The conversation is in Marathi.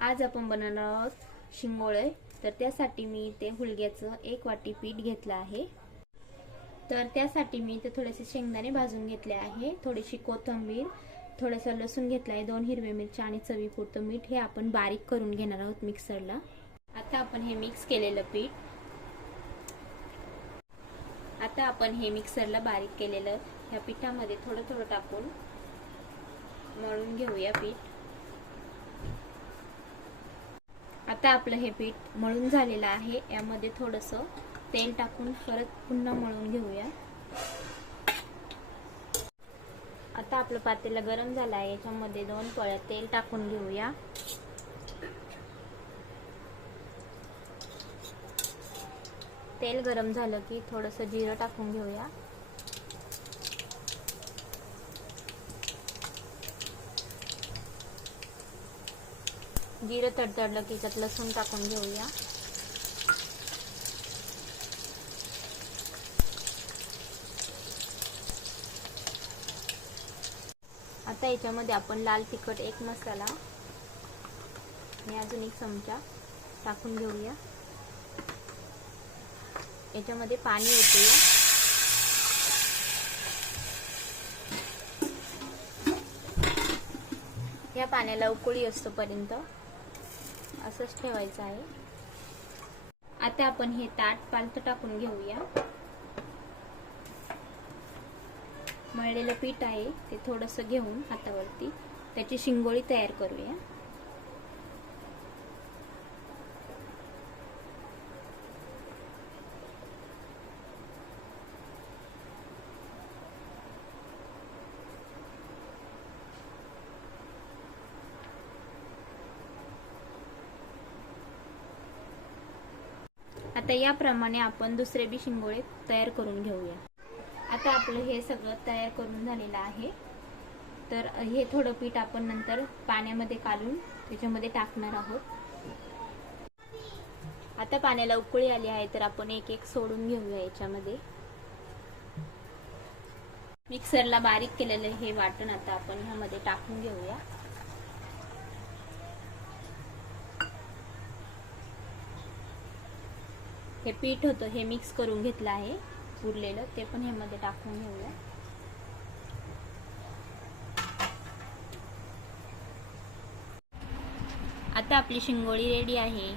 आज आपण बनवणार आहोत शिंगोळे। तर त्यासाठी मी इथे हुलग्याचं 1 वाटी पीठ घेतलं आहे। तर त्यासाठी मी इथे थोडेसे शेंगदाणे भाजून घेतले आहे, थोडीशी कोथिंबीर, थोडंसं लसूण घेतला आहे, 2 हिरव्या मिरच्या आणि चवीपुरतं मीठ हे आपण बारीक करून घेणार आहोत मिक्सरला। आता आपण हे मिक्स केलेलं पीठ मिक्सरला बारीक केलेलं ह्या पिठामध्ये थोडं थोडं टाकून मळून घेऊया पीठ। आता आपलं हे पीठ मळून झालेलं आहे। यामध्ये थोडंसं तेल टाकून परत पुन्हा मळून घेऊया। आता आपलं पातेलं गरम झालं आहे, याच्यामध्ये 2 पळ्या तेल टाकून घेऊया। तेल गरम झालं की थोडंसं जिरं टाकून घेऊया। जिरं तडतडलं की त्यात लसूण टाकून घेऊया। आता याच्यामध्ये आपण लाल तिखट 1 मसाला आणि अजून 1 चमचा टाकून घेऊया। याच्यामध्ये पाणी ओतूया। या पाण्याला उकळी असतोपर्यंत असंच ठेवायचं आहे। आता आपण हे ताट पालतं टाकून घेऊया। मळलेलं पीठ आहे ते थोडंसं घेऊन हातावरती त्याची शिंगोळी तयार करूया। आता याप्रमाणे आपण दुसरे बी शिंगोळे तयार करून घेऊया। आता आपलं हे सगळं तयार करून झालेलं आहे। तर हे थोडं पीठ आपण नंतर पाण्यामध्ये काढून त्याच्यामध्ये टाकणार आहोत। आता पाण्याला उकळी आली आहे, तर आपण एक एक सोडून घेऊया। याच्यामध्ये मिक्सरला बारीक केलेलं हे वाटण आता आपण ह्यामध्ये टाकून घेऊया। हे पीठ होतं हे मिक्स करून घेतलं आहे उरलेलं, ते पण ह्यामध्ये टाकून घेऊया। आता आपली शिंगोळी रेडी आहे।